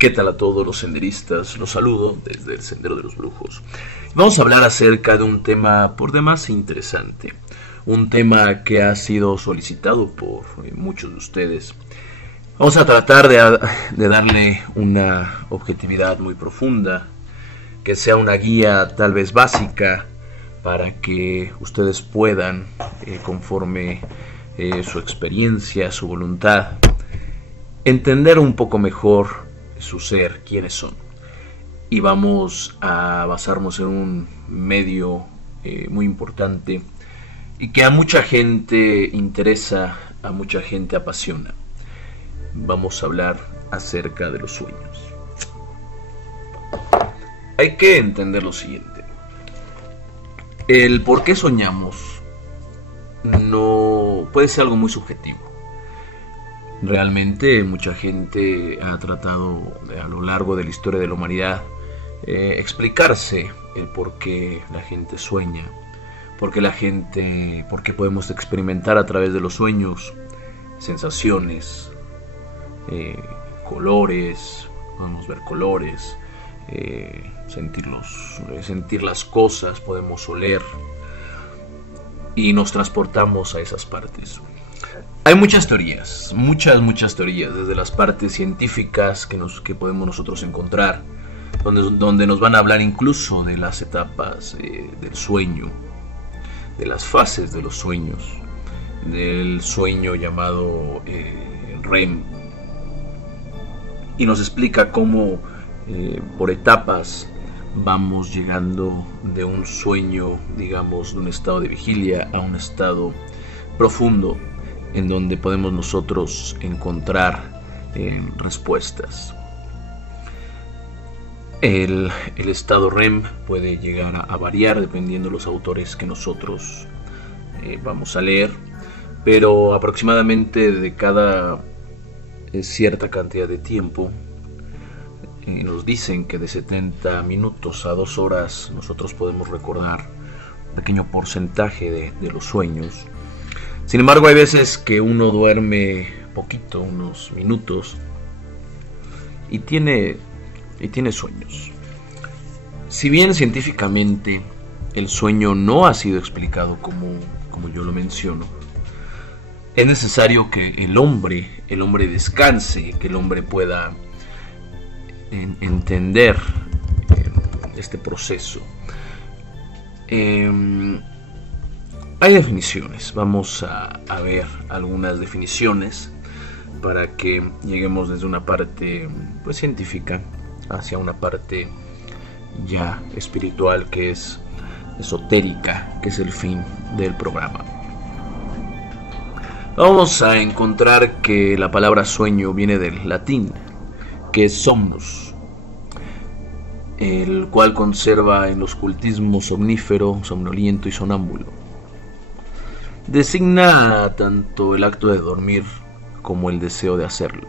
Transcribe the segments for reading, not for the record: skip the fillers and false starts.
¿Qué tal a todos los senderistas? Los saludo desde el Sendero de los Brujos. Vamos a hablar acerca de un tema por demás interesante. Un tema que ha sido solicitado por muchos de ustedes. Vamos a tratar de darle una objetividad muy profunda, que sea una guía tal vez básica para que ustedes puedan, conforme su experiencia, su voluntad, entender un poco mejor su ser, quiénes son. Y vamos a basarnos en un medio muy importante y que a mucha gente interesa, a mucha gente apasiona. Vamos a hablar acerca de los sueños. Hay que entender lo siguiente. El por qué soñamos no puede ser algo muy subjetivo. Realmente mucha gente ha tratado a lo largo de la historia de la humanidad explicarse el por qué la gente sueña, por qué podemos experimentar a través de los sueños sensaciones, colores, podemos ver colores, sentir las cosas, podemos oler y nos transportamos a esas partes. Hay muchas teorías, muchas teorías, desde las partes científicas que podemos nosotros encontrar, donde nos van a hablar incluso de las etapas del sueño, de las fases de los sueños, del sueño llamado REM, y nos explica cómo por etapas vamos llegando de un sueño, digamos, de un estado de vigilia a un estado profundo, en donde podemos nosotros encontrar respuestas. El estado REM puede llegar a variar dependiendo de los autores que nosotros vamos a leer, pero aproximadamente de cada cierta cantidad de tiempo nos dicen que de 70 minutos a 2 horas nosotros podemos recordar un pequeño porcentaje de los sueños. Sin embargo, hay veces que uno duerme poquito, unos minutos, y tiene sueños. Si bien científicamente el sueño no ha sido explicado como yo lo menciono, es necesario que el hombre descanse, que el hombre pueda entender este proceso. Hay definiciones, vamos a ver algunas definiciones para que lleguemos desde una parte pues científica hacia una parte ya espiritual, que es esotérica, que es el fin del programa. Vamos a encontrar que la palabra sueño viene del latín, que es somnus, el cual conserva en los cultismos somnífero, somnoliento y sonámbulo. Designa tanto el acto de dormir como el deseo de hacerlo.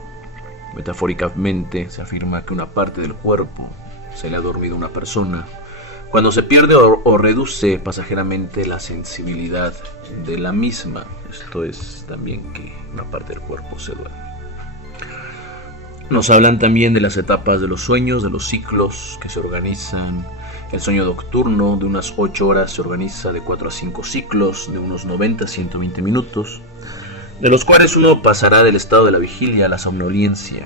Metafóricamente se afirma que una parte del cuerpo se le ha dormido a una persona cuando se pierde o reduce pasajeramente la sensibilidad de la misma. Esto es también que una parte del cuerpo se duerme. Nos hablan también de las etapas de los sueños, de los ciclos que se organizan. El sueño nocturno de unas 8 horas se organiza de 4 a 5 ciclos de unos 90 a 120 minutos, de los cuales uno pasará del estado de la vigilia a la somnolencia,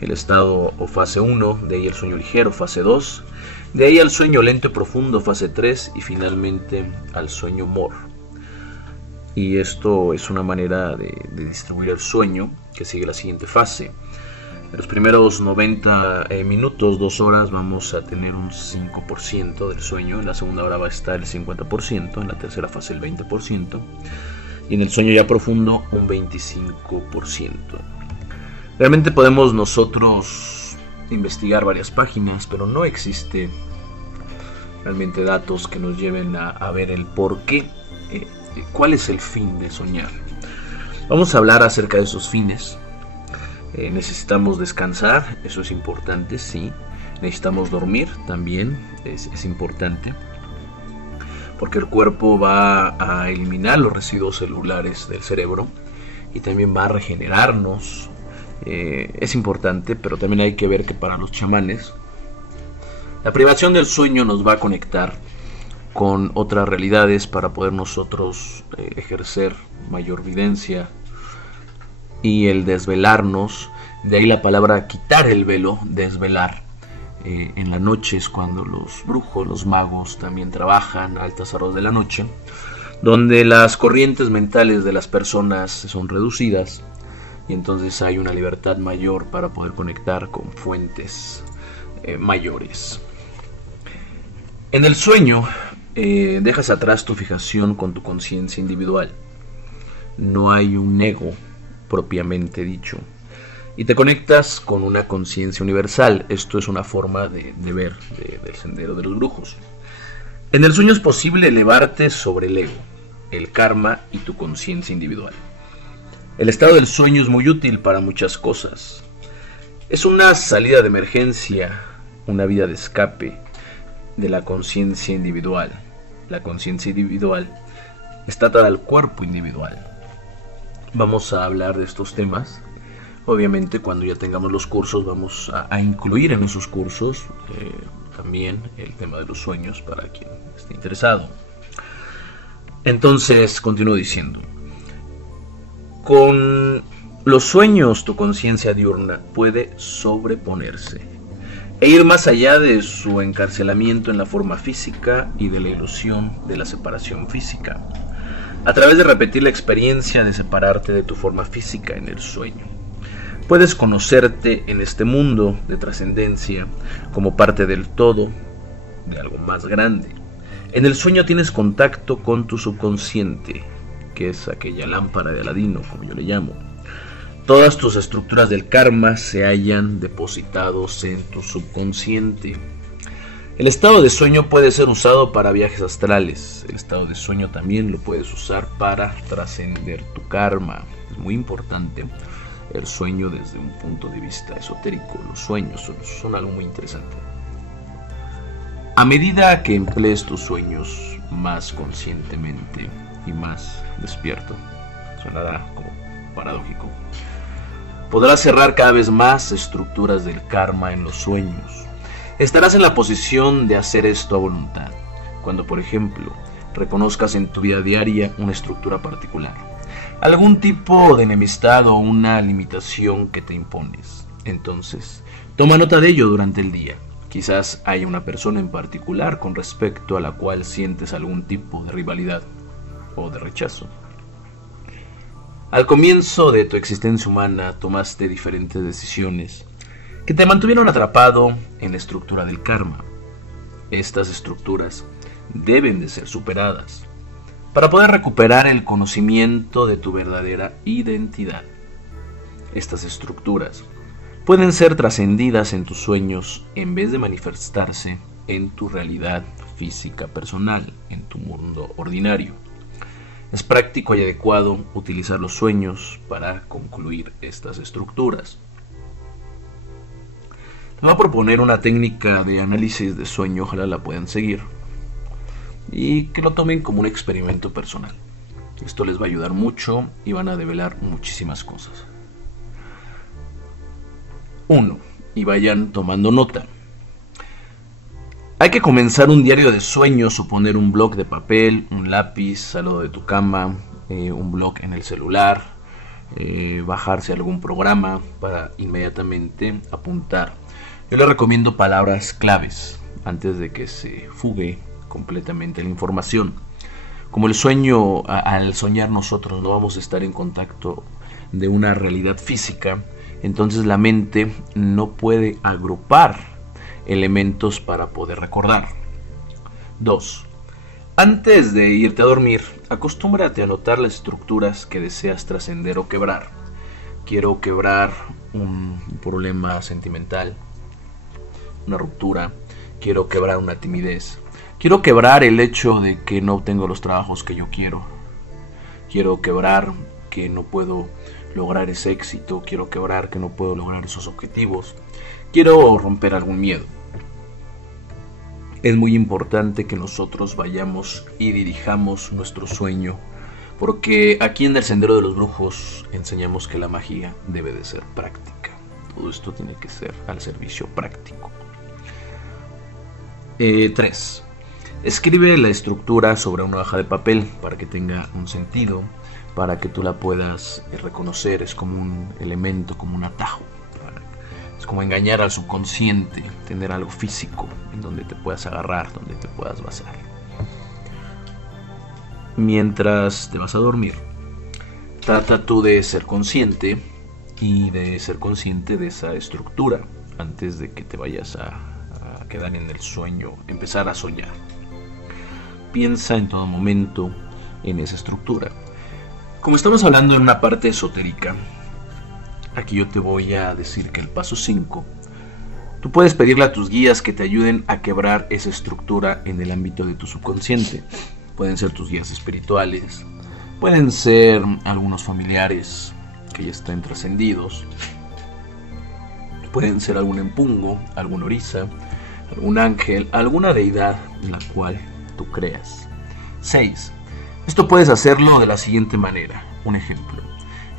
el estado o fase 1, de ahí el sueño ligero, fase 2, de ahí al sueño lento y profundo, fase 3, y finalmente al sueño MOR. Y esto es una manera de distribuir el sueño que sigue la siguiente fase. En los primeros 90 minutos, 2 horas, vamos a tener un 5% del sueño. En la segunda hora va a estar el 50%, en la tercera fase el 20%, y en el sueño ya profundo un 25%. Realmente podemos nosotros investigar varias páginas, pero no existe realmente datos que nos lleven a ver el por qué, cuál es el fin de soñar. Vamos a hablar acerca de esos fines. Necesitamos descansar, eso es importante, sí. Necesitamos dormir, también es importante, porque el cuerpo va a eliminar los residuos celulares del cerebro y también va a regenerarnos es importante, pero también hay que ver que para los chamanes la privación del sueño nos va a conectar con otras realidades para poder nosotros ejercer mayor videncia, y el desvelarnos, de ahí la palabra quitar el velo, desvelar. En la noche es cuando los brujos, los magos también trabajan a altas horas de la noche, donde las corrientes mentales de las personas son reducidas y entonces hay una libertad mayor para poder conectar con fuentes mayores. En el sueño dejas atrás tu fijación con tu conciencia individual. No hay un ego propiamente dicho, y te conectas con una conciencia universal. Esto es una forma de ver del sendero de los brujos. En el sueño es posible elevarte sobre el ego, el karma y tu conciencia individual. El estado del sueño es muy útil para muchas cosas. Es una salida de emergencia, una vía de escape de la conciencia individual. La conciencia individual está atada al cuerpo individual. Vamos a hablar de estos temas. Obviamente cuando ya tengamos los cursos vamos a incluir en esos cursos también el tema de los sueños para quien esté interesado. Entonces continúo diciendo, con los sueños tu conciencia diurna puede sobreponerse e ir más allá de su encarcelamiento en la forma física y de la ilusión de la separación física, a través de repetir la experiencia de separarte de tu forma física en el sueño. Puedes conocerte en este mundo de trascendencia como parte del todo, de algo más grande. En el sueño tienes contacto con tu subconsciente, que es aquella lámpara de Aladino, como yo le llamo. Todas tus estructuras del karma se hallan depositados en tu subconsciente. El estado de sueño puede ser usado para viajes astrales. El estado de sueño también lo puedes usar para trascender tu karma. Es muy importante el sueño desde un punto de vista esotérico. Los sueños son algo muy interesante. A medida que emplees tus sueños más conscientemente y más despierto, sonará como paradójico, podrás cerrar cada vez más estructuras del karma en los sueños. Estarás en la posición de hacer esto a voluntad, cuando por ejemplo reconozcas en tu vida diaria una estructura particular, algún tipo de enemistad o una limitación que te impones. Entonces, toma nota de ello durante el día. Quizás haya una persona en particular con respecto a la cual sientes algún tipo de rivalidad o de rechazo. Al comienzo de tu existencia humana tomaste diferentes decisiones que te mantuvieron atrapado en la estructura del karma. Estas estructuras deben de ser superadas para poder recuperar el conocimiento de tu verdadera identidad. Estas estructuras pueden ser trascendidas en tus sueños en vez de manifestarse en tu realidad física personal, en tu mundo ordinario. Es práctico y adecuado utilizar los sueños para concluir estas estructuras. Te voy a proponer una técnica de análisis de sueño, ojalá la puedan seguir y que lo tomen como un experimento personal. Esto les va a ayudar mucho y van a develar muchísimas cosas. 1. Y vayan tomando nota. Hay que comenzar un diario de sueños o poner un bloc de papel, un lápiz al lado de tu cama, un bloc en el celular, bajarse algún programa para inmediatamente apuntar. Yo les recomiendo palabras claves antes de que se fugue completamente la información. Como el sueño, al soñar nosotros no vamos a estar en contacto de una realidad física, entonces la mente no puede agrupar elementos para poder recordar. 2. Antes de irte a dormir, acostúmbrate a anotar las estructuras que deseas trascender o quebrar. Quiero quebrar un problema sentimental, una ruptura, quiero quebrar una timidez, quiero quebrar el hecho de que no obtengo los trabajos que yo quiero quebrar que no puedo lograr ese éxito, quiero quebrar que no puedo lograr esos objetivos, quiero romper algún miedo. Es muy importante que nosotros vayamos y dirijamos nuestro sueño Porque aquí en el Sendero de los Brujos enseñamos que la magia debe de ser práctica. Todo esto tiene que ser al servicio práctico. 3. Escribe la estructura sobre una hoja de papel para que tenga un sentido, para que tú la puedas reconocer. Es como un elemento, como un atajo. Es como engañar al subconsciente, tener algo físico en donde te puedas agarrar, donde te puedas basar. Mientras te vas a dormir, trata tú de ser consciente y de ser consciente de esa estructura antes de que te vayas a quedar en el sueño, empezar a soñar. Piensa en todo momento en esa estructura. Como estamos hablando en una parte esotérica, aquí yo te voy a decir que el paso 5, tú puedes pedirle a tus guías que te ayuden a quebrar esa estructura en el ámbito de tu subconsciente. Pueden ser tus guías espirituales, pueden ser algunos familiares que ya estén trascendidos, pueden ser algún empungo, algún orisa, algún ángel, alguna deidad en la cual tú creas. 6. Esto puedes hacerlo de la siguiente manera. Un ejemplo.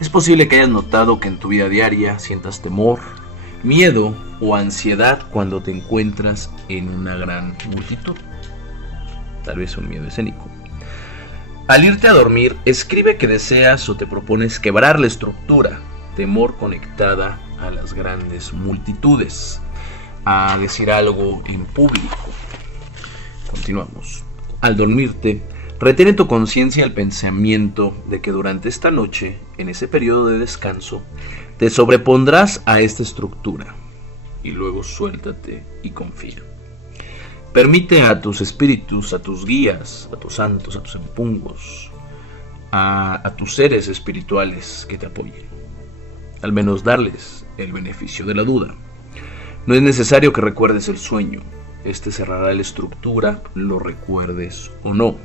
Es posible que hayas notado que en tu vida diaria sientas temor, miedo o ansiedad cuando te encuentras en una gran multitud. Tal vez un miedo escénico. Al irte a dormir, escribe que deseas o te propones quebrar la estructura, temor conectada a las grandes multitudes, a decir algo en público. Continuamos. Al dormirte, retén en tu conciencia el pensamiento de que durante esta noche, en ese periodo de descanso, te sobrepondrás a esta estructura y luego suéltate y confía. Permite a tus espíritus, a tus guías, a tus santos, a tus empungos, a tus seres espirituales que te apoyen. Al menos darles el beneficio de la duda. No es necesario que recuerdes el sueño. Este cerrará la estructura, lo recuerdes o no.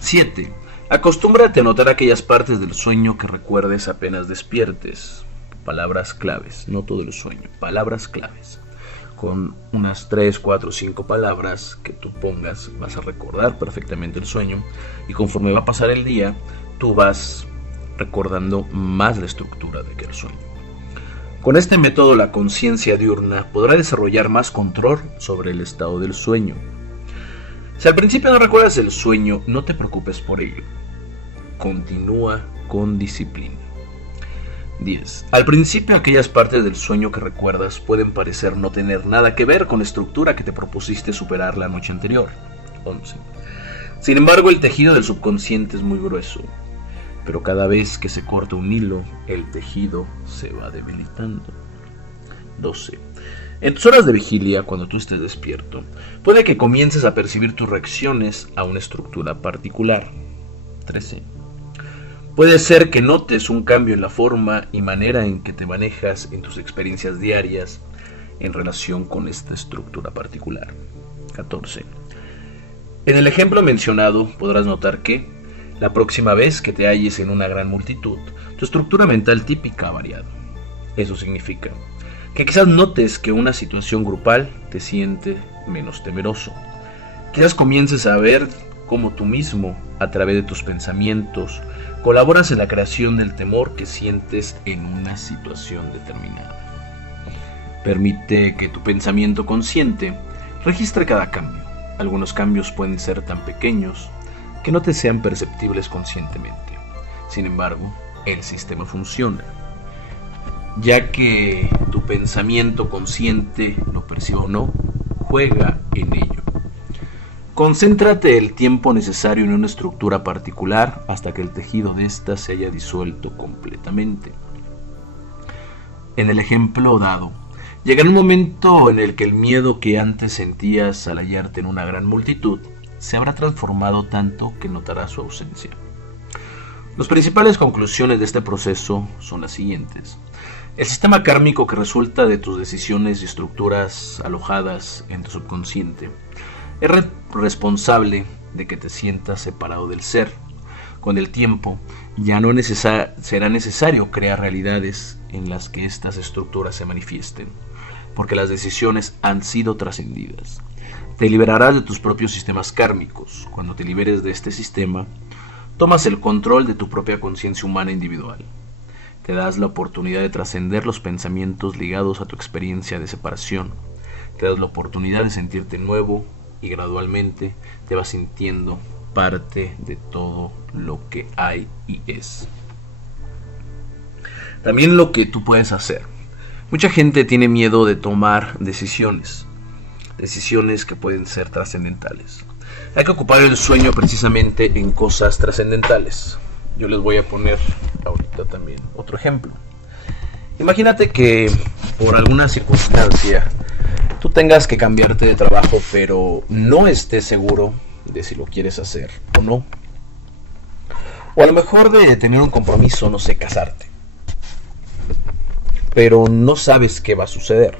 7. Acostúmbrate a notar aquellas partes del sueño que recuerdes apenas despiertes. Palabras claves, no todo el sueño, palabras claves. Con unas 3, 4, 5 palabras que tú pongas, vas a recordar perfectamente el sueño, y conforme va a pasar el día, tú vas recordando más la estructura de aquel sueño. Con este método, la conciencia diurna podrá desarrollar más control sobre el estado del sueño. Si al principio no recuerdas el sueño, no te preocupes por ello. Continúa con disciplina. 10. Al principio, aquellas partes del sueño que recuerdas pueden parecer no tener nada que ver con la estructura que te propusiste superar la noche anterior. 11. Sin embargo, el tejido del subconsciente es muy grueso, pero cada vez que se corta un hilo, el tejido se va debilitando. 12. En tus horas de vigilia, cuando tú estés despierto, puede que comiences a percibir tus reacciones a una estructura particular. 13. Puede ser que notes un cambio en la forma y manera en que te manejas en tus experiencias diarias en relación con esta estructura particular. 14. En el ejemplo mencionado podrás notar que la próxima vez que te halles en una gran multitud, tu estructura mental típica ha variado. Eso significa que quizás notes que una situación grupal te siente menos temeroso. Quizás comiences a ver cómo tú mismo, a través de tus pensamientos, colaboras en la creación del temor que sientes en una situación determinada. Permite que tu pensamiento consciente registre cada cambio. Algunos cambios pueden ser tan pequeños que no te sean perceptibles conscientemente. Sin embargo, el sistema funciona, ya que tu pensamiento consciente, lo perciba o no, juega en ello. Concéntrate el tiempo necesario en una estructura particular hasta que el tejido de ésta se haya disuelto completamente. En el ejemplo dado, llegará un momento en el que el miedo que antes sentías al hallarte en una gran multitud se habrá transformado tanto que notarás su ausencia. Las principales conclusiones de este proceso son las siguientes. El sistema kármico que resulta de tus decisiones y estructuras alojadas en tu subconsciente es responsable de que te sientas separado del ser. Con el tiempo, ya no será necesario crear realidades en las que estas estructuras se manifiesten, porque las decisiones han sido trascendidas. Te liberarás de tus propios sistemas kármicos. Cuando te liberes de este sistema, Tomas el control de tu propia conciencia humana individual. Te das la oportunidad de trascender los pensamientos ligados a tu experiencia de separación. Te das la oportunidad de sentirte nuevo y gradualmente te vas sintiendo parte de todo lo que hay y es. También lo que tú puedes hacer. Mucha gente tiene miedo de tomar decisiones que pueden ser trascendentales. Hay que ocupar el sueño precisamente en cosas trascendentales. Yo les voy a poner ahorita también otro ejemplo. Imagínate que por alguna circunstancia tú tengas que cambiarte de trabajo, pero no estés seguro de si lo quieres hacer o no. O a lo mejor de tener un compromiso, no sé, casarte. Pero no sabes qué va a suceder.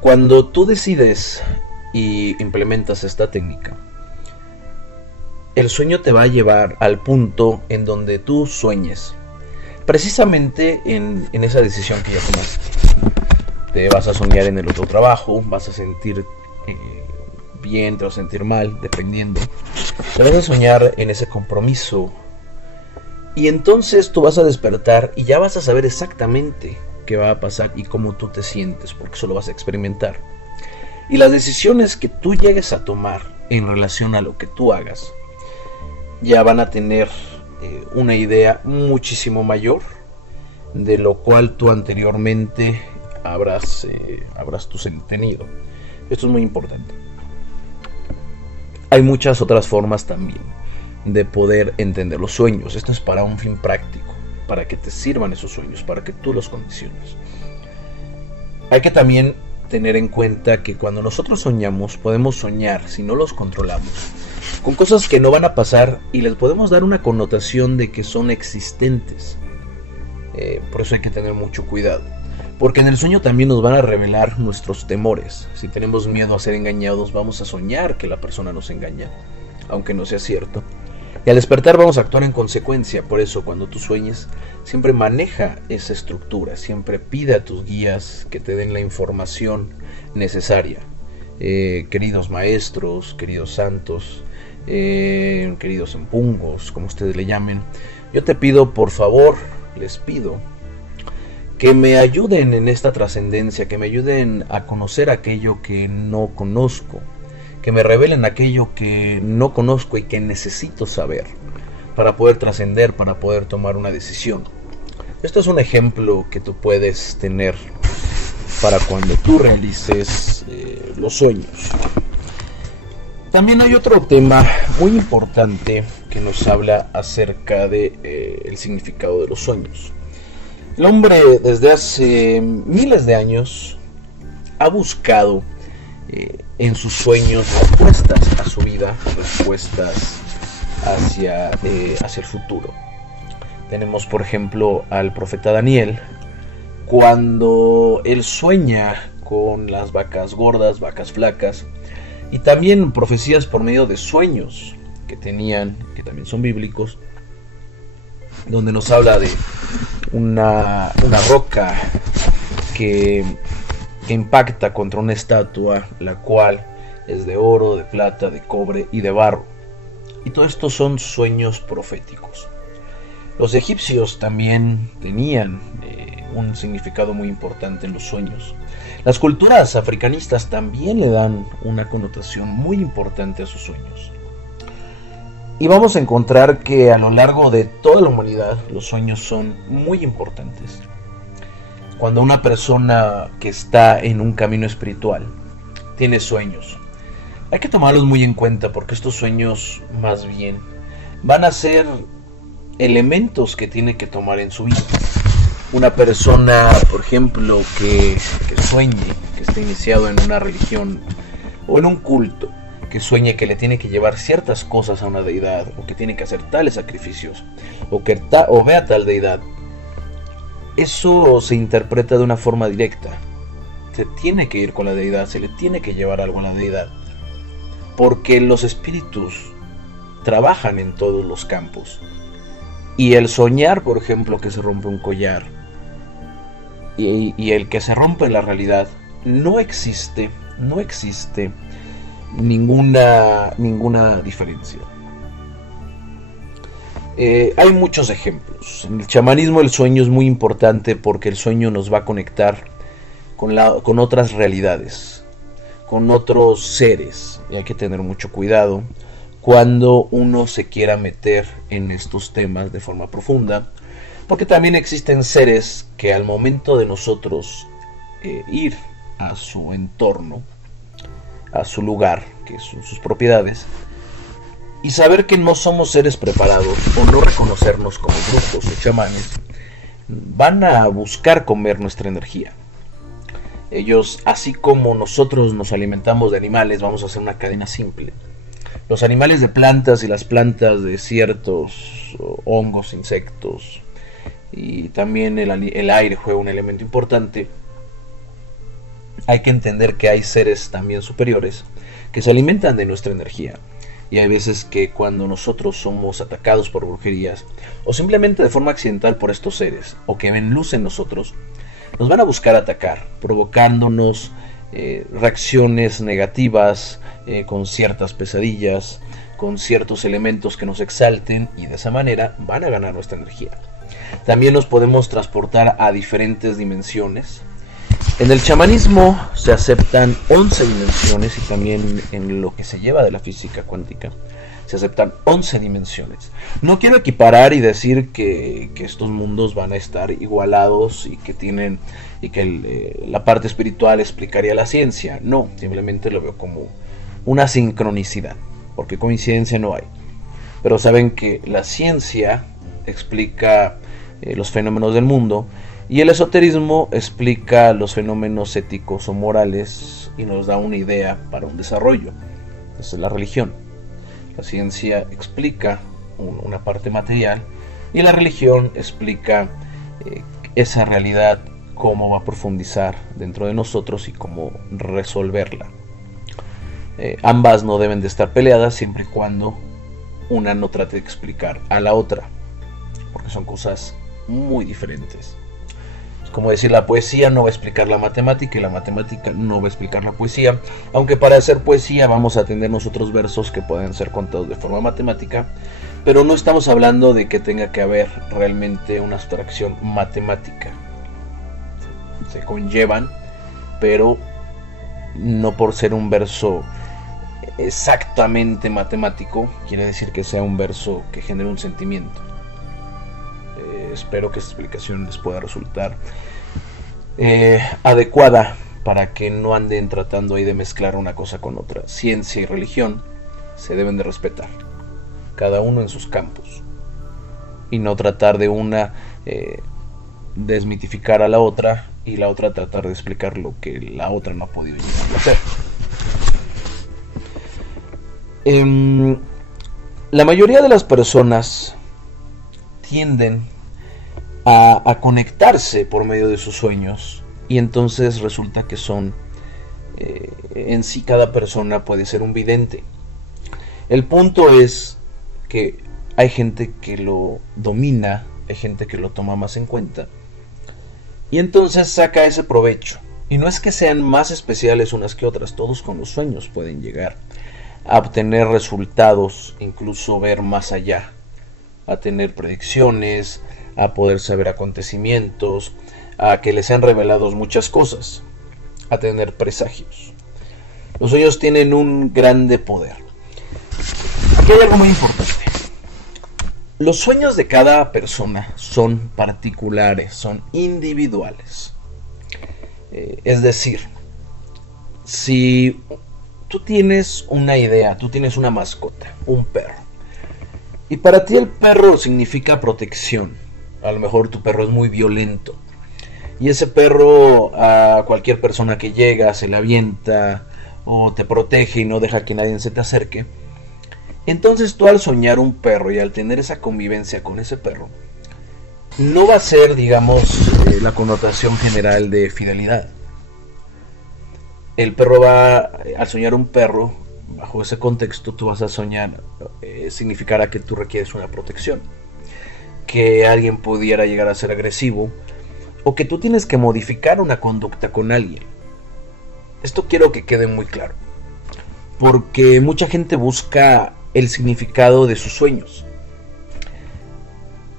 Cuando tú decides y implementas esta técnica, el sueño te va a llevar al punto en donde tú sueñes. Precisamente en esa decisión que ya tomaste. Te vas a soñar en el otro trabajo, vas a sentir bien, te vas a sentir mal, dependiendo. Te vas a soñar en ese compromiso. Y entonces tú vas a despertar y ya vas a saber exactamente qué va a pasar y cómo tú te sientes, porque eso lo vas a experimentar. Y las decisiones que tú llegues a tomar en relación a lo que tú hagas, ya van a tener una idea muchísimo mayor de lo cual tú anteriormente habrás tú tenido. Esto es muy importante. Hay muchas otras formas también de poder entender los sueños. Esto es para un fin práctico, para que te sirvan esos sueños, para que tú los condiciones. Hay que también tener en cuenta que cuando nosotros soñamos, podemos soñar, si no los controlamos, con cosas que no van a pasar y les podemos dar una connotación de que son existentes. Por eso hay que tener mucho cuidado, porque en el sueño también nos van a revelar nuestros temores. Si tenemos miedo a ser engañados, vamos a soñar que la persona nos engaña, aunque no sea cierto. Y al despertar vamos a actuar en consecuencia. Por eso cuando tú sueñes, siempre maneja esa estructura, siempre pide a tus guías que te den la información necesaria. Queridos maestros, queridos santos, queridos empungos, como ustedes le llamen, yo te pido, por favor, les pido que me ayuden en esta trascendencia, que me ayuden a conocer aquello que no conozco, que me revelen aquello que no conozco y que necesito saber para poder trascender, para poder tomar una decisión. Esto es un ejemplo que tú puedes tener para cuando tú realices los sueños. También hay otro tema muy importante que nos habla acerca de el significado de los sueños. El hombre desde hace miles de años ha buscado en sus sueños respuestas a su vida, respuestas hacia el futuro. Tenemos por ejemplo al profeta Daniel, cuando él sueña con las vacas gordas, vacas flacas, y también profecías por medio de sueños que tenían, que también son bíblicos, donde nos habla de una roca que impacta contra una estatua, la cual es de oro, de plata, de cobre y de barro. Y todo esto son sueños proféticos. Los egipcios también tenían un significado muy importante en los sueños. Las culturas africanistas también le dan una connotación muy importante a sus sueños. Y vamos a encontrar que a lo largo de toda la humanidad los sueños son muy importantes. Cuando una persona que está en un camino espiritual tiene sueños, hay que tomarlos muy en cuenta, porque estos sueños más bien van a ser elementos que tiene que tomar en su vida. Una persona, por ejemplo, que sueñe, que esté iniciado en una religión o en un culto, que sueñe que le tiene que llevar ciertas cosas a una deidad, o que tiene que hacer tales sacrificios, o vea tal deidad, eso se interpreta de una forma directa. Se tiene que ir con la deidad, se le tiene que llevar algo a la deidad, porque los espíritus trabajan en todos los campos. Y el soñar, por ejemplo, que se rompe un collar, y el que se rompe la realidad, no existe ninguna diferencia. Hay muchos ejemplos. En el chamanismo el sueño es muy importante porque el sueño nos va a conectar con otras realidades, con otros seres. Y hay que tener mucho cuidado cuando uno se quiera meter en estos temas de forma profunda, porque también existen seres que al momento de nosotros ir a su entorno, a su lugar, que son sus propiedades, y saber que no somos seres preparados o no reconocernos como brujos o chamanes, van a buscar comer nuestra energía. Ellos, así como nosotros nos alimentamos de animales, vamos a hacer una cadena simple. Los animales de plantas y las plantas de ciertos hongos, insectos, y también el aire juega un elemento importante. Hay que entender que hay seres también superiores que se alimentan de nuestra energía. Y hay veces que cuando nosotros somos atacados por brujerías, o simplemente de forma accidental por estos seres, o que ven luz en nosotros, nos van a buscar atacar, provocándonos reacciones negativas, con ciertas pesadillas, con ciertos elementos que nos exalten, y de esa manera van a ganar nuestra energía. También nos podemos transportar a diferentes dimensiones. En el chamanismo se aceptan 11 dimensiones, y también en lo que se lleva de la física cuántica se aceptan 11 dimensiones. No quiero equiparar y decir que estos mundos van a estar igualados y que la parte espiritual explicaría la ciencia. No, simplemente lo veo como una sincronicidad, porque coincidencia no hay. Pero saben que la ciencia explica los fenómenos del mundo, y el esoterismo explica los fenómenos éticos o morales y nos da una idea para un desarrollo. Esa es la religión. La ciencia explica una parte material y la religión explica esa realidad, cómo va a profundizar dentro de nosotros y cómo resolverla. Ambas no deben de estar peleadas siempre y cuando una no trate de explicar a la otra, porque son cosas muy diferentes. Es como decir, la poesía no va a explicar la matemática y la matemática no va a explicar la poesía, aunque para hacer poesía vamos a tener nosotros versos que pueden ser contados de forma matemática, pero no estamos hablando de que tenga que haber realmente una abstracción matemática. Se conllevan, pero no por ser un verso exactamente matemático quiere decir que sea un verso que genere un sentimiento. Espero que esta explicación les pueda resultar adecuada para que no anden tratando ahí de mezclar una cosa con otra. Ciencia y religión se deben de respetar, cada uno en sus campos, y no tratar de una desmitificar a la otra y la otra tratar de explicar lo que la otra no ha podido llegar a hacer. La mayoría de las personas tienden a conectarse por medio de sus sueños, y entonces resulta que son en sí cada persona puede ser un vidente. El punto es que hay gente que lo domina, hay gente que lo toma más en cuenta y entonces saca ese provecho. Y no es que sean más especiales unas que otras, todos con los sueños pueden llegar a obtener resultados, incluso ver más allá, a tener predicciones, a poder saber acontecimientos, a que les sean revelados muchas cosas, a tener presagios. Los sueños tienen un grande poder. Aquí hay algo muy importante. Los sueños de cada persona son particulares, son individuales. Es decir, si tú tienes una idea, tú tienes una mascota, un perro, y para ti el perro significa protección. A lo mejor tu perro es muy violento y ese perro a cualquier persona que llega se le avienta o te protege y no deja que nadie se te acerque. Entonces tú, al soñar un perro y al tener esa convivencia con ese perro, no va a ser, digamos, la connotación general de fidelidad. El perro al soñar un perro, bajo ese contexto tú vas a soñar, significará que tú requieres una protección, que alguien pudiera llegar a ser agresivo, o que tú tienes que modificar una conducta con alguien. Esto quiero que quede muy claro, porque mucha gente busca el significado de sus sueños.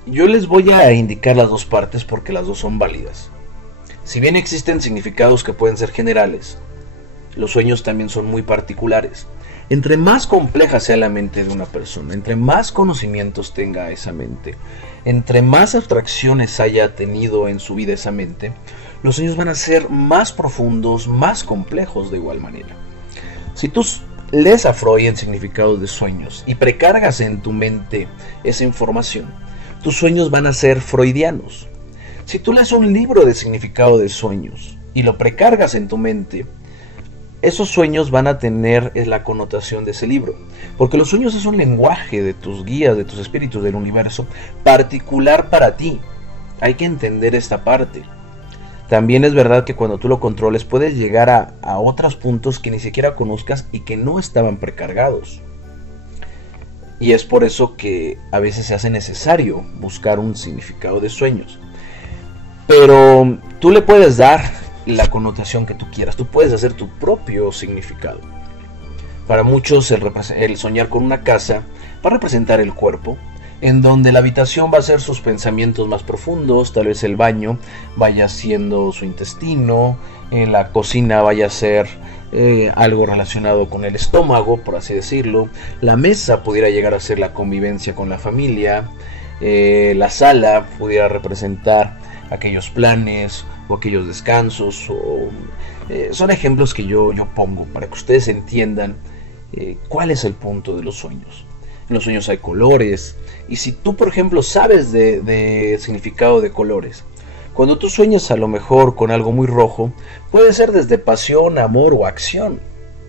Yo les voy a indicar las dos partes porque las dos son válidas. Si bien existen significados que pueden ser generales, los sueños también son muy particulares. Entre más compleja sea la mente de una persona, entre más conocimientos tenga esa mente, entre más abstracciones haya tenido en su vida esa mente, los sueños van a ser más profundos, más complejos de igual manera. Si tú lees a Freud en significados de sueños y precargas en tu mente esa información, tus sueños van a ser freudianos. Si tú lees un libro de significado de sueños y lo precargas en tu mente, esos sueños van a tener la connotación de ese libro, porque los sueños es un lenguaje de tus guías, de tus espíritus, del universo, particular para ti. Hay que entender esta parte. También es verdad que cuando tú lo controles puedes llegar a otros puntos que ni siquiera conozcas y que no estaban precargados. Y es por eso que a veces se hace necesario buscar un significado de sueños. Pero tú le puedes dar la connotación que tú quieras. Tú puedes hacer tu propio significado. Para muchos el soñar con una casa va a representar el cuerpo, en donde la habitación va a ser sus pensamientos más profundos, tal vez el baño vaya siendo su intestino, en la cocina vaya a ser algo relacionado con el estómago, por así decirlo, la mesa pudiera llegar a ser la convivencia con la familia, la sala pudiera representar aquellos planes o aquellos descansos, son ejemplos que yo pongo para que ustedes entiendan cuál es el punto de los sueños. En los sueños hay colores, y si tú, por ejemplo, sabes de significado de colores, cuando tú sueñas a lo mejor con algo muy rojo, puede ser desde pasión, amor o acción.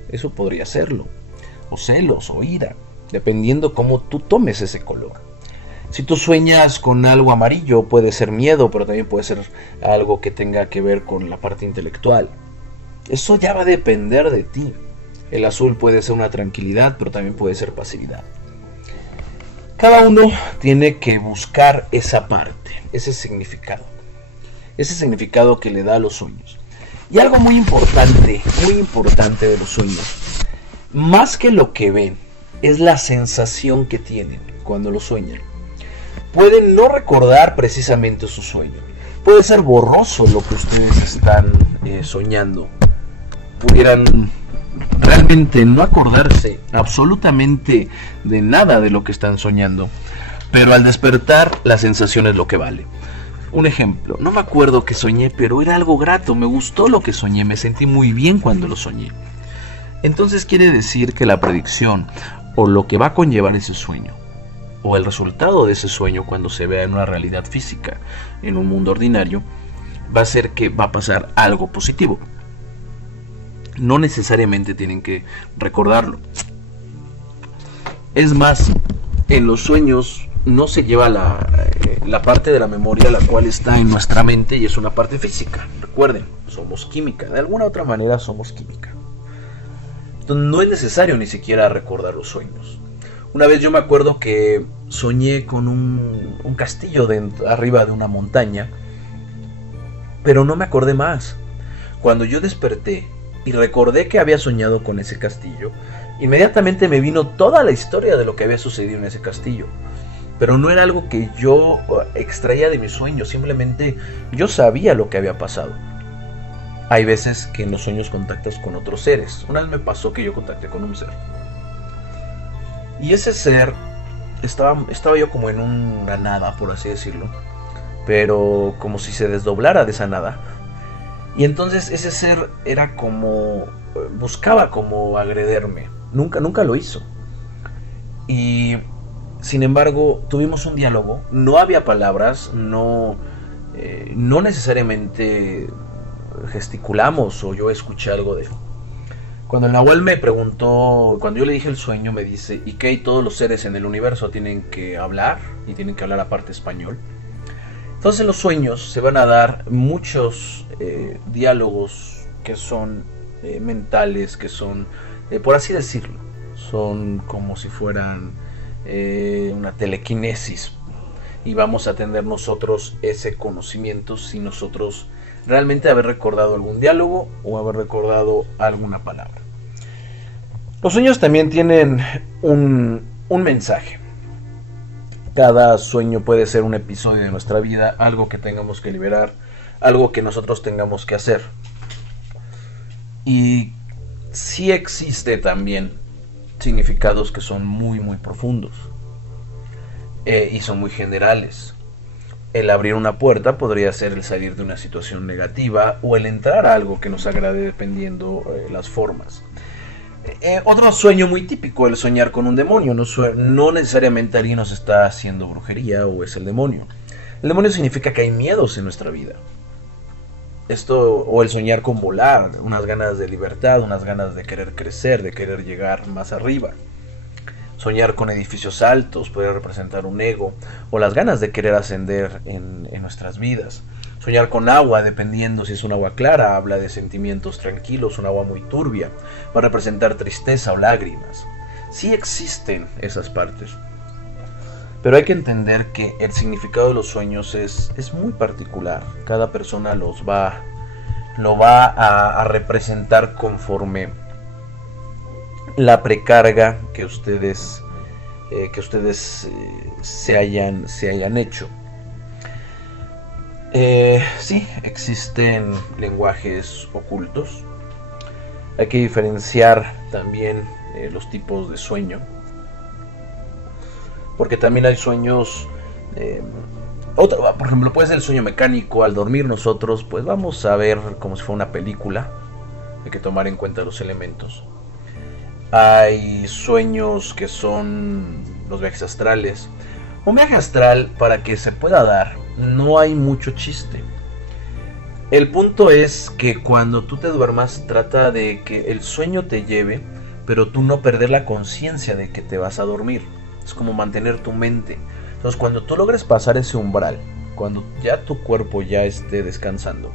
Eso podría serlo. O celos o ira, dependiendo cómo tú tomes ese color. Si tú sueñas con algo amarillo, puede ser miedo, pero también puede ser algo que tenga que ver con la parte intelectual. Eso ya va a depender de ti. El azul puede ser una tranquilidad, pero también puede ser pasividad. Cada uno tiene que buscar esa parte, ese significado que le da a los sueños. Y algo muy importante de los sueños, más que lo que ven, es la sensación que tienen cuando lo sueñan. Pueden no recordar precisamente su sueño, puede ser borroso lo que ustedes están soñando, pudieran realmente no acordarse absolutamente de nada de lo que están soñando, pero al despertar la sensación es lo que vale. Un ejemplo, no me acuerdo qué soñé, pero era algo grato, me gustó lo que soñé, me sentí muy bien cuando lo soñé. Entonces quiere decir que la predicción o lo que va a conllevar ese sueño, o el resultado de ese sueño cuando se vea en una realidad física, en un mundo ordinario, va a ser que va a pasar algo positivo. No necesariamente tienen que recordarlo. Es más, en los sueños no se lleva la parte de la memoria, la cual está en nuestra mente y es una parte física. Recuerden, somos química, de alguna u otra manera somos química. Entonces no es necesario ni siquiera recordar los sueños. Una vez yo me acuerdo que soñé con un castillo arriba de una montaña, pero no me acordé más. Cuando yo desperté y recordé que había soñado con ese castillo, inmediatamente me vino toda la historia de lo que había sucedido en ese castillo. Pero no era algo que yo extraía de mis sueños, simplemente yo sabía lo que había pasado. Hay veces que en los sueños contactas con otros seres. Una vez me pasó que yo contacté con un ser. Y ese ser, estaba yo como en una nada, por así decirlo, pero como si se desdoblara de esa nada. Y entonces ese ser era como, buscaba como agrederme. Nunca lo hizo. Y sin embargo tuvimos un diálogo. No había palabras, no necesariamente gesticulamos o yo escuché algo de él. Cuando el Nahual me preguntó, cuando yo le dije el sueño, me dice, ¿y qué? ¿Todos los seres en el universo tienen que hablar? Y tienen que hablar aparte español. Entonces en los sueños se van a dar muchos diálogos que son mentales, que son, por así decirlo, son como si fueran una telequinesis. Y vamos a tener nosotros ese conocimiento si nosotros realmente haber recordado algún diálogo o haber recordado alguna palabra. Los sueños también tienen un mensaje. Cada sueño puede ser un episodio de nuestra vida, algo que tengamos que liberar, algo que nosotros tengamos que hacer. Y sí existe también significados que son muy profundos y son muy generales. El abrir una puerta podría ser el salir de una situación negativa o el entrar a algo que nos agrade dependiendo las formas. Otro sueño muy típico, el soñar con un demonio. No necesariamente alguien nos está haciendo brujería o es el demonio. El demonio significa que hay miedos en nuestra vida. O el soñar con volar, unas ganas de libertad, unas ganas de querer crecer, de querer llegar más arriba. Soñar con edificios altos puede representar un ego o las ganas de querer ascender en nuestras vidas. Soñar con agua, dependiendo si es un agua clara, habla de sentimientos tranquilos, un agua muy turbia, va a representar tristeza o lágrimas. Sí existen esas partes, pero hay que entender que el significado de los sueños es muy particular. Cada persona lo va a representar conforme la precarga que ustedes se hayan hecho. Sí, existen lenguajes ocultos. Hay que diferenciar también los tipos de sueño, porque también hay sueños por ejemplo, puede ser el sueño mecánico. Al dormir nosotros pues vamos a ver como si fuera una película. Hay que tomar en cuenta los elementos. Hay sueños que son los viajes astrales. Un viaje astral, para que se pueda dar, no hay mucho chiste. El punto es que cuando tú te duermas, trata de que el sueño te lleve, pero tú no perder la conciencia de que te vas a dormir. Es como mantener tu mente. Entonces, cuando tú logres pasar ese umbral, cuando ya tu cuerpo ya esté descansando,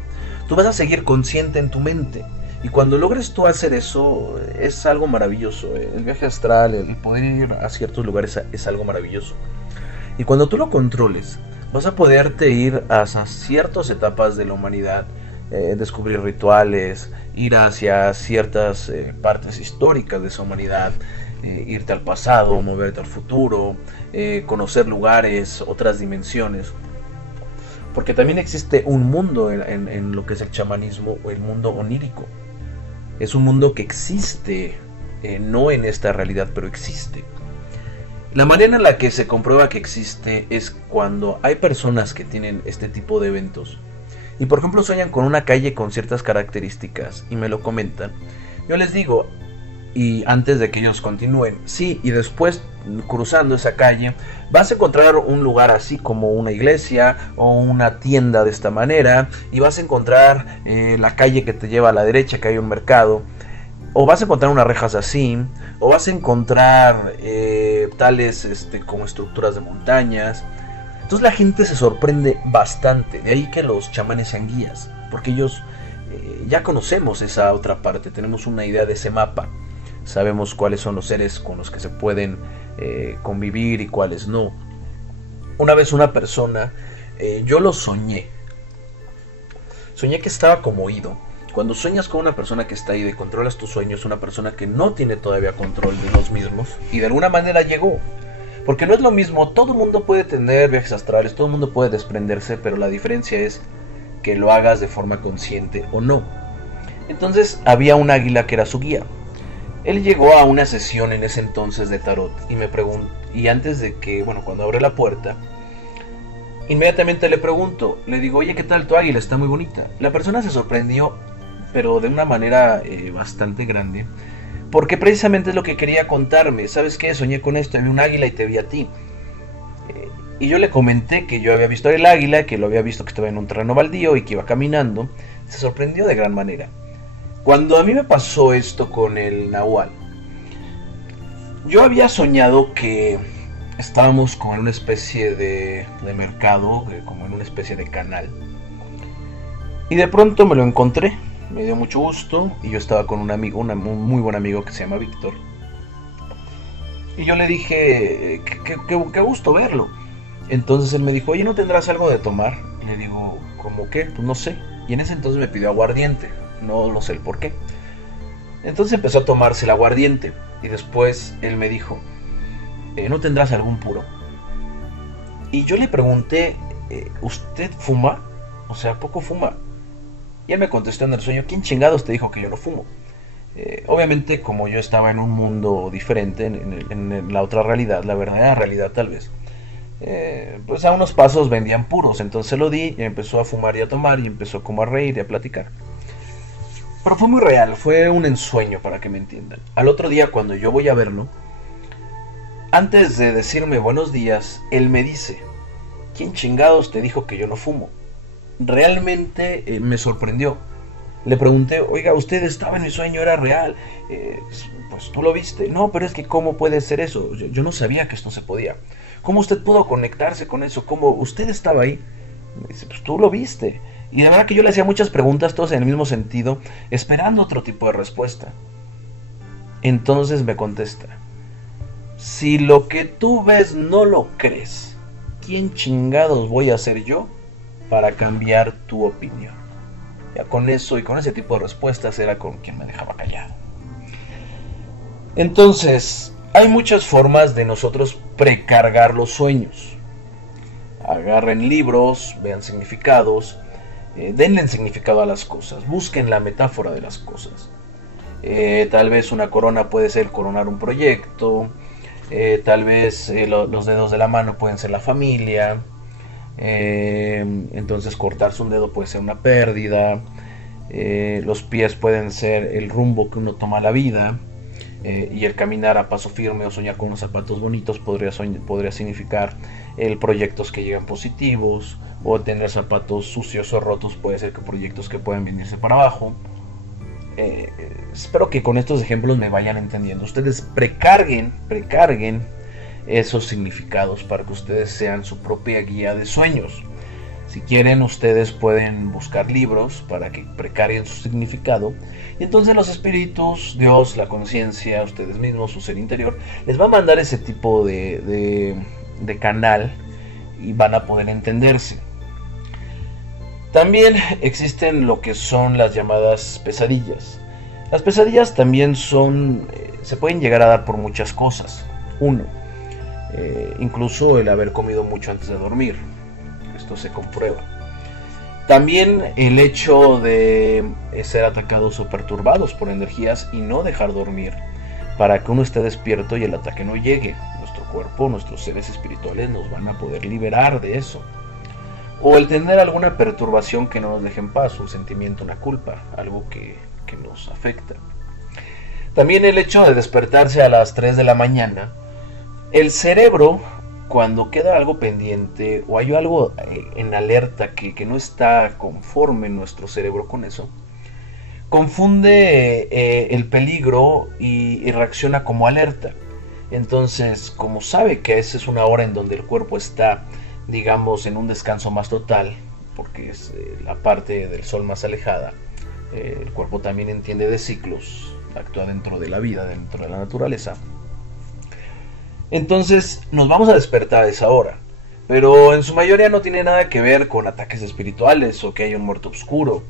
tú vas a seguir consciente en tu mente. Y cuando logres tú hacer eso, es algo maravilloso. El viaje astral, el poder ir a ciertos lugares es algo maravilloso. Y cuando tú lo controles, vas a poderte ir hacia ciertas etapas de la humanidad, descubrir rituales, ir hacia ciertas partes históricas de esa humanidad, irte al pasado, moverte al futuro, conocer lugares, otras dimensiones. Porque también existe un mundo en lo que es el chamanismo, o el mundo onírico. Es un mundo que existe, no en esta realidad, pero existe. La manera en la que se comprueba que existe es cuando hay personas que tienen este tipo de eventos y por ejemplo sueñan con una calle con ciertas características y me lo comentan. Yo les digo, y antes de que ellos continúen, sí, y después cruzando esa calle vas a encontrar un lugar así como una iglesia o una tienda de esta manera, y vas a encontrar la calle que te lleva a la derecha, que hay un mercado, o vas a encontrar unas rejas así, o vas a encontrar tales como estructuras de montañas. Entonces la gente se sorprende bastante. De ahí que los chamanes sean guías, porque ellos ya conocemos esa otra parte, tenemos una idea de ese mapa, sabemos cuáles son los seres con los que se pueden convivir y cuáles no. Una vez una persona, yo lo soñé que estaba como oído. Cuando sueñas con una persona que está ahí y controlas tus sueños, una persona que no tiene todavía control de los mismos y de alguna manera llegó. Porque no es lo mismo, todo el mundo puede tener viajes astrales, todo el mundo puede desprenderse, pero la diferencia es que lo hagas de forma consciente o no. Entonces había un águila que era su guía. Él llegó a una sesión en ese entonces de tarot y me preguntó, y antes de que, cuando abre la puerta, inmediatamente le pregunto, le digo, oye, ¿qué tal tu águila? Está muy bonita. La persona se sorprendió, pero de una manera bastante grande, porque precisamente es lo que quería contarme. ¿Sabes qué? Soñé con esto, vi un águila y te vi a ti. Y yo le comenté que yo había visto el águila, que lo había visto que estaba en un terreno baldío y que iba caminando. Se sorprendió de gran manera. Cuando a mí me pasó esto con el nahual, yo había soñado que estábamos como en una especie de mercado, como en una especie de canal. Y de pronto me lo encontré. Me dio mucho gusto y yo estaba con un amigo, un muy buen amigo que se llama Víctor. Y yo le dije, qué gusto verlo. Entonces él me dijo, oye, ¿no tendrás algo de tomar? Y le digo, ¿cómo qué? Pues no sé. Y en ese entonces me pidió aguardiente, no sé el por qué. Entonces empezó a tomarse el aguardiente y después él me dijo, ¿no tendrás algún puro? Y yo le pregunté, ¿usted fuma? O sea, ¿a poco fuma? Y él me contestó en el sueño, ¿quién chingados te dijo que yo no fumo? Obviamente, como yo estaba en un mundo diferente, en la otra realidad, la verdadera realidad tal vez, pues a unos pasos vendían puros. Entonces se lo di y empezó a fumar y a tomar y empezó como a reír y a platicar. Pero fue muy real, fue un ensueño para que me entiendan. Al otro día cuando yo voy a verlo, antes de decirme buenos días, él me dice, ¿quién chingados te dijo que yo no fumo? Realmente me sorprendió. Le pregunté, oiga, usted estaba en mi sueño, era real. Pues tú lo viste. No, pero es que ¿cómo puede ser eso? Yo no sabía que esto se podía. ¿Cómo usted pudo conectarse con eso? ¿Cómo usted estaba ahí? Me dice, pues tú lo viste. Y de verdad que yo le hacía muchas preguntas, todas en el mismo sentido, esperando otro tipo de respuesta. Entonces me contesta, si lo que tú ves no lo crees, ¿quién chingados voy a ser yo para cambiar tu opinión? Ya con eso y con ese tipo de respuestas era con quien me dejaba callado. Entonces, hay muchas formas de nosotros precargar los sueños. Agarren libros, vean significados, denle significado a las cosas, busquen la metáfora de las cosas. Tal vez una corona puede ser coronar un proyecto, tal vez los dedos de la mano pueden ser la familia, entonces cortarse un dedo puede ser una pérdida, los pies pueden ser el rumbo que uno toma a la vida, y el caminar a paso firme o soñar con unos zapatos bonitos podría significar proyectos que llegan positivos, o tener zapatos sucios o rotos puede ser que proyectos que pueden venirse para abajo. Espero que con estos ejemplos me vayan entendiendo. Ustedes precarguen esos significados para que ustedes sean su propia guía de sueños. Si quieren, ustedes pueden buscar libros para que precarguen su significado, y entonces los espíritus, Dios, la conciencia, ustedes mismos, su ser interior, les va a mandar ese tipo de canal y van a poder entenderse. También existen lo que son las llamadas pesadillas. Las pesadillas también se pueden llegar a dar por muchas cosas. Uno, incluso el haber comido mucho antes de dormir. Esto se comprueba. También el hecho de ser atacados o perturbados por energías y no dejar dormir para que uno esté despierto y el ataque no llegue. Nuestro cuerpo, nuestros seres espirituales nos van a poder liberar de eso. O el tener alguna perturbación que no nos deje en paz, un sentimiento, una culpa, algo que nos afecta. También el hecho de despertarse a las 3 de la mañana. El cerebro, cuando queda algo pendiente o hay algo en alerta que no está conforme en nuestro cerebro con eso, confunde el peligro y reacciona como alerta. Entonces, como sabe que esa es una hora en donde el cuerpo está, digamos, en un descanso más total, porque es la parte del sol más alejada, el cuerpo también entiende de ciclos, actúa dentro de la vida, dentro de la naturaleza. Entonces nos vamos a despertar a esa hora, pero en su mayoría no tiene nada que ver con ataques espirituales o que haya un muerto oscuro.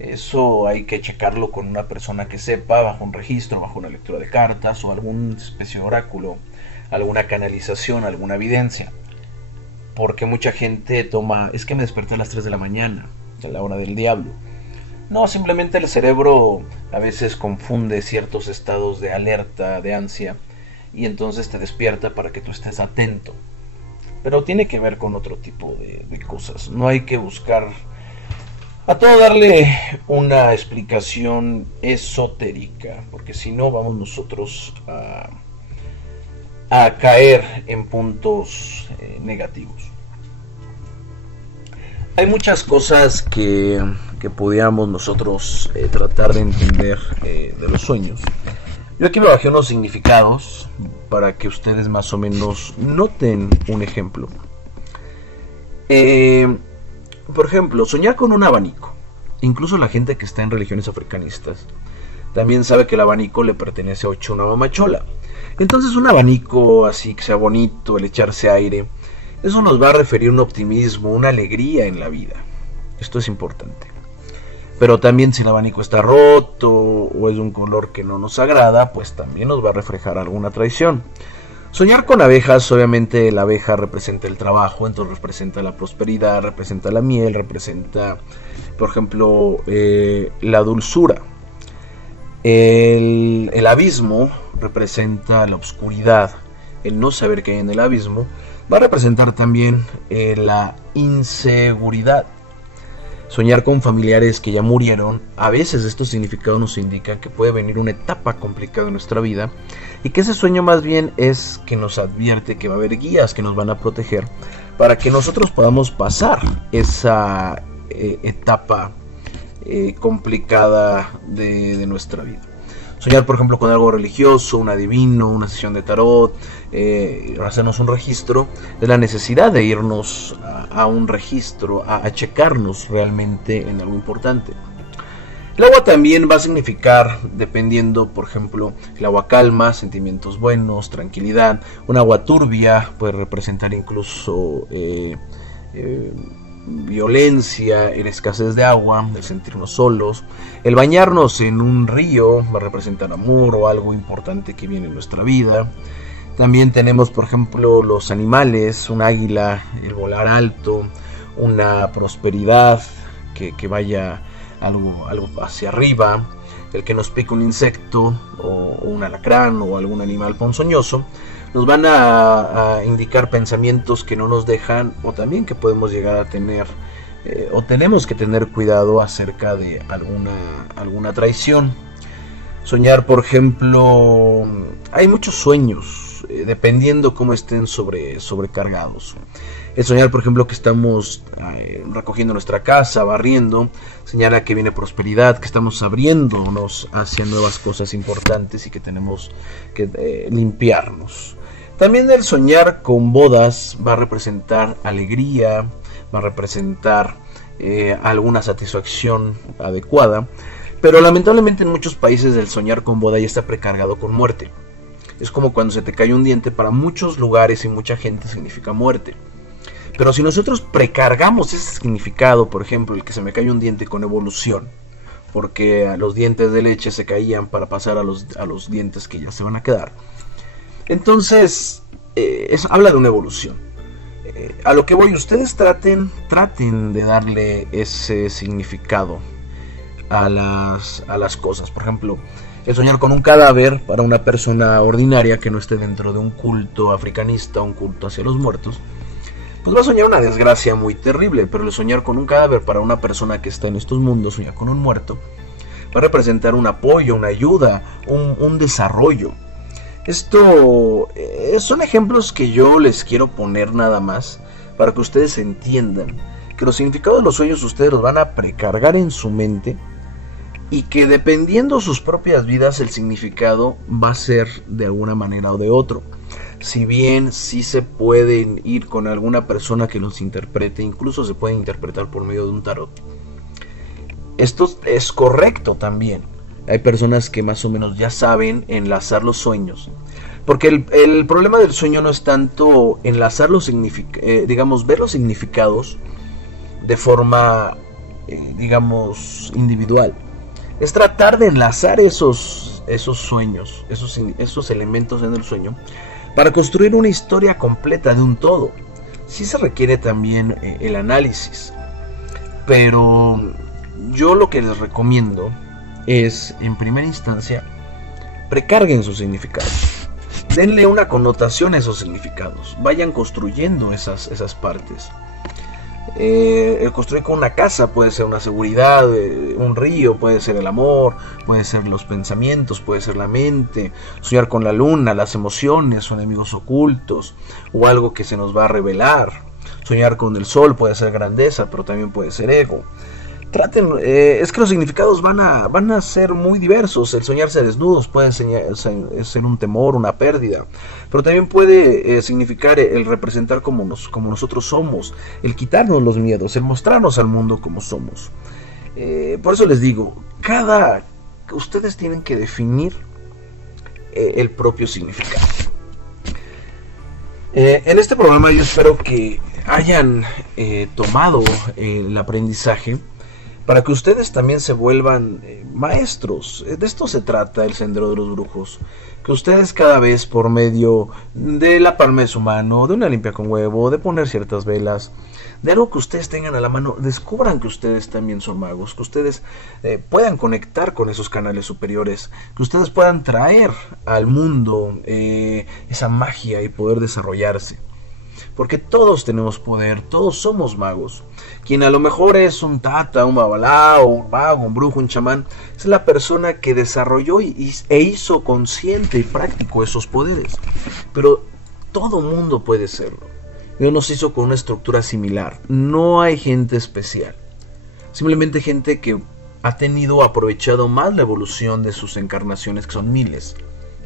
Eso hay que checarlo con una persona que sepa, bajo un registro, bajo una lectura de cartas o algún especie de oráculo, alguna canalización, alguna evidencia. Porque mucha gente es que me desperté a las 3 de la mañana, a la hora del diablo. No, simplemente el cerebro a veces confunde ciertos estados de alerta, de ansia, y entonces te despierta para que tú estés atento. Pero tiene que ver con otro tipo de cosas. No hay que buscar a todo darle una explicación esotérica, porque si no vamos nosotros a caer en puntos negativos. Hay muchas cosas que podíamos nosotros tratar de entender de los sueños. Yo aquí me bajé unos significados para que ustedes más o menos noten un ejemplo. Por ejemplo, soñar con un abanico. Incluso la gente que está en religiones africanistas también sabe que el abanico le pertenece a Ochuna Mamachola. Entonces un abanico así que sea bonito, el echarse aire, eso nos va a referir un optimismo, una alegría en la vida. Esto es importante. Pero también si el abanico está roto o es de un color que no nos agrada, pues también nos va a reflejar alguna traición. Soñar con abejas, obviamente la abeja representa el trabajo, entonces representa la prosperidad, representa la miel, representa, por ejemplo, la dulzura. El abismo representa la oscuridad, el no saber qué hay en el abismo. Va a representar también la inseguridad. Soñar con familiares que ya murieron, a veces estos significados nos indican que puede venir una etapa complicada en nuestra vida y que ese sueño más bien es que nos advierte que va a haber guías que nos van a proteger para que nosotros podamos pasar esa etapa complicada de nuestra vida. Soñar, por ejemplo, con algo religioso, un adivino, una sesión de tarot, hacernos un registro, es la necesidad de irnos a un registro, a checarnos realmente en algo importante. El agua también va a significar, dependiendo, por ejemplo, el agua calma, sentimientos buenos, tranquilidad. Un agua turbia puede representar incluso violencia, en escasez de agua, el sentirnos solos. El bañarnos en un río va a representar amor o algo importante que viene en nuestra vida. También tenemos, por ejemplo, los animales, un águila, el volar alto, una prosperidad que vaya algo hacia arriba, el que nos pique un insecto o un alacrán o algún animal ponzoñoso. Nos van a indicar pensamientos que no nos dejan, o también que podemos llegar a tener o tenemos que tener cuidado acerca de alguna traición. Soñar, por ejemplo, hay muchos sueños, dependiendo cómo estén sobrecargados. El soñar, por ejemplo, que estamos recogiendo nuestra casa, barriendo, señala que viene prosperidad, que estamos abriéndonos hacia nuevas cosas importantes y que tenemos que limpiarnos. También el soñar con bodas va a representar alegría, va a representar alguna satisfacción adecuada, pero lamentablemente en muchos países el soñar con boda ya está precargado con muerte. Es como cuando se te cae un diente, para muchos lugares y mucha gente significa muerte. Pero si nosotros precargamos ese significado, por ejemplo, el que se me cae un diente, con evolución, porque los dientes de leche se caían para pasar a los dientes que ya se van a quedar, entonces habla de una evolución. A lo que voy, ustedes traten de darle ese significado a las cosas. Por ejemplo, el soñar con un cadáver para una persona ordinaria que no esté dentro de un culto africanista, un culto hacia los muertos, pues va a soñar una desgracia muy terrible. Pero el soñar con un cadáver para una persona que está en estos mundos, soñar con un muerto, va a representar un apoyo, una ayuda, un desarrollo. Esto son ejemplos que yo les quiero poner nada más para que ustedes entiendan que los significados de los sueños ustedes los van a precargar en su mente, y que dependiendo sus propias vidas el significado va a ser de alguna manera o de otro. Si bien sí se pueden ir con alguna persona que los interprete, incluso se pueden interpretar por medio de un tarot. Esto es correcto también. Hay personas que más o menos ya saben enlazar los sueños. Porque el problema del sueño no es tanto enlazar los ver los significados de forma, individual. Es tratar de enlazar esos sueños, esos elementos en el sueño, para construir una historia completa de un todo. Sí se requiere también el análisis, pero yo lo que les recomiendo es, en primera instancia, precarguen sus significados, denle una connotación a esos significados, vayan construyendo esas partes. El construir con una casa puede ser una seguridad, un río puede ser el amor, puede ser los pensamientos, puede ser la mente. Soñar con la luna, las emociones, son enemigos ocultos o algo que se nos va a revelar. Soñar con el sol puede ser grandeza, pero también puede ser ego. Es que los significados van a ser muy diversos. El soñarse desnudos puede ser un temor, una pérdida, pero también puede significar el representar como nosotros somos, el quitarnos los miedos, el mostrarnos al mundo como somos. Por eso les digo, ustedes tienen que definir el propio significado. En este programa yo espero que hayan tomado el aprendizaje para que ustedes también se vuelvan maestros. De esto se trata el Sendero de los Brujos, que ustedes cada vez por medio de la palma de su mano, de una limpia con huevo, de poner ciertas velas, de algo que ustedes tengan a la mano, descubran que ustedes también son magos, que ustedes puedan conectar con esos canales superiores, que ustedes puedan traer al mundo esa magia y poder desarrollarse. Porque todos tenemos poder, todos somos magos. Quien a lo mejor es un tata, un babalao, un mago, un brujo, un chamán, es la persona que desarrolló e hizo consciente y práctico esos poderes. Pero todo mundo puede serlo. Dios nos hizo con una estructura similar. No hay gente especial. Simplemente gente que ha aprovechado más la evolución de sus encarnaciones, que son miles.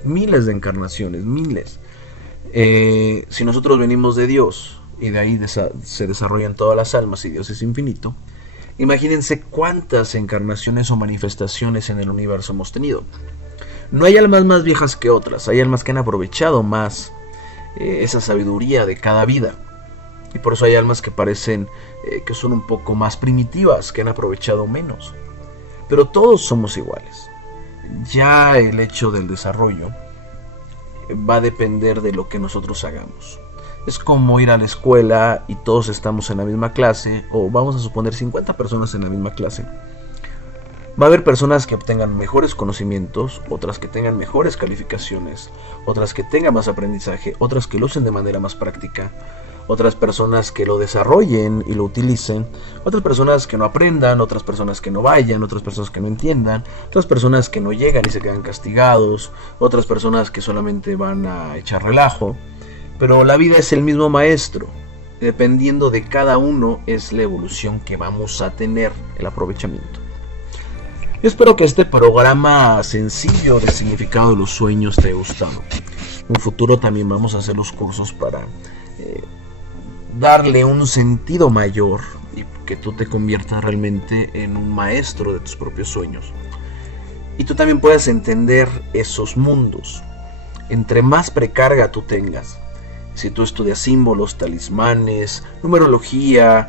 Miles de encarnaciones, miles. Si nosotros venimos de Dios y de ahí se desarrollan todas las almas y Dios es infinito, imagínense cuántas encarnaciones o manifestaciones en el universo hemos tenido. No hay almas más viejas que otras, hay almas que han aprovechado más esa sabiduría de cada vida. Y por eso hay almas que parecen que son un poco más primitivas, que han aprovechado menos. Pero todos somos iguales. Ya el hecho del desarrollo va a depender de lo que nosotros hagamos. Es como ir a la escuela y todos estamos en la misma clase, o vamos a suponer 50 personas en la misma clase. Va a haber personas que obtengan mejores conocimientos, otras que tengan mejores calificaciones, otras que tengan más aprendizaje, otras que lo usen de manera más práctica, otras personas que lo desarrollen y lo utilicen, otras personas que no aprendan, otras personas que no vayan, otras personas que no entiendan, otras personas que no llegan y se quedan castigados, otras personas que solamente van a echar relajo. Pero la vida es el mismo maestro. Dependiendo de cada uno es la evolución que vamos a tener, el aprovechamiento. Yo espero que este programa sencillo del significado de los sueños te haya gustado. En un futuro también vamos a hacer los cursos para darle un sentido mayor y que tú te conviertas realmente en un maestro de tus propios sueños. Y tú también puedas entender esos mundos. Entre más precarga tú tengas, si tú estudias símbolos, talismanes, numerología,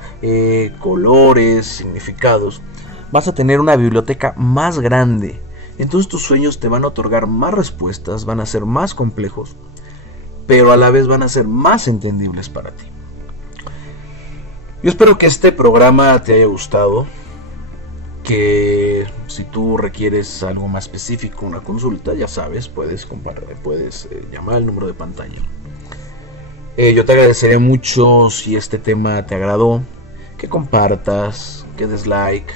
colores, significados, vas a tener una biblioteca más grande. Entonces tus sueños te van a otorgar más respuestas, van a ser más complejos, pero a la vez van a ser más entendibles para ti. Yo espero que este programa te haya gustado, que si tú requieres algo más específico, una consulta, ya sabes, puedes llamar al número de pantalla. Yo te agradecería mucho si este tema te agradó, que compartas, que des like,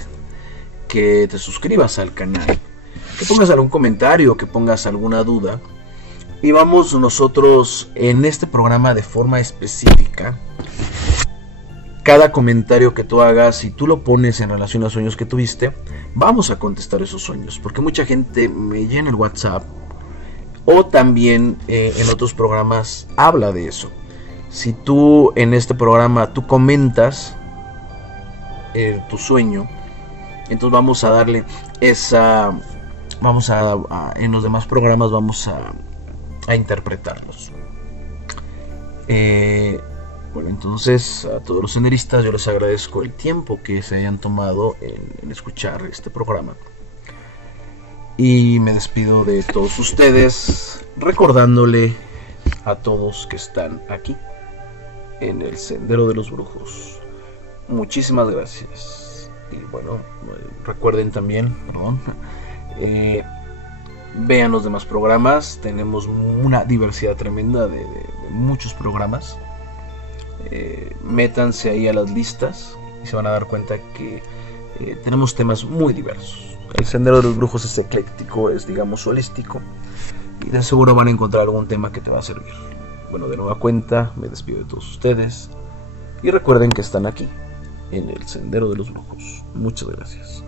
que te suscribas al canal, que pongas algún comentario, que pongas alguna duda. Y vamos nosotros en este programa de forma específica. Cada comentario que tú hagas, si tú lo pones en relación a sueños que tuviste, vamos a contestar esos sueños. Porque mucha gente me llena el WhatsApp o también en otros programas habla de eso. Si tú en este programa tú comentas tu sueño, entonces vamos a darle esa... en los demás programas vamos a interpretarlos. Bueno, entonces a todos los senderistas yo les agradezco el tiempo que se hayan tomado en escuchar este programa. Y me despido de todos ustedes recordándole a todos que están aquí en el Sendero de los Brujos. Muchísimas gracias. Y bueno, recuerden también, vean los demás programas. Tenemos una diversidad tremenda de muchos programas. Métanse ahí a las listas y se van a dar cuenta que tenemos temas muy diversos. El Sendero de los Brujos es ecléctico, es digamos holístico, y de seguro van a encontrar algún tema que te va a servir. Bueno, de nueva cuenta me despido de todos ustedes y recuerden que están aquí en el Sendero de los Brujos. Muchas gracias.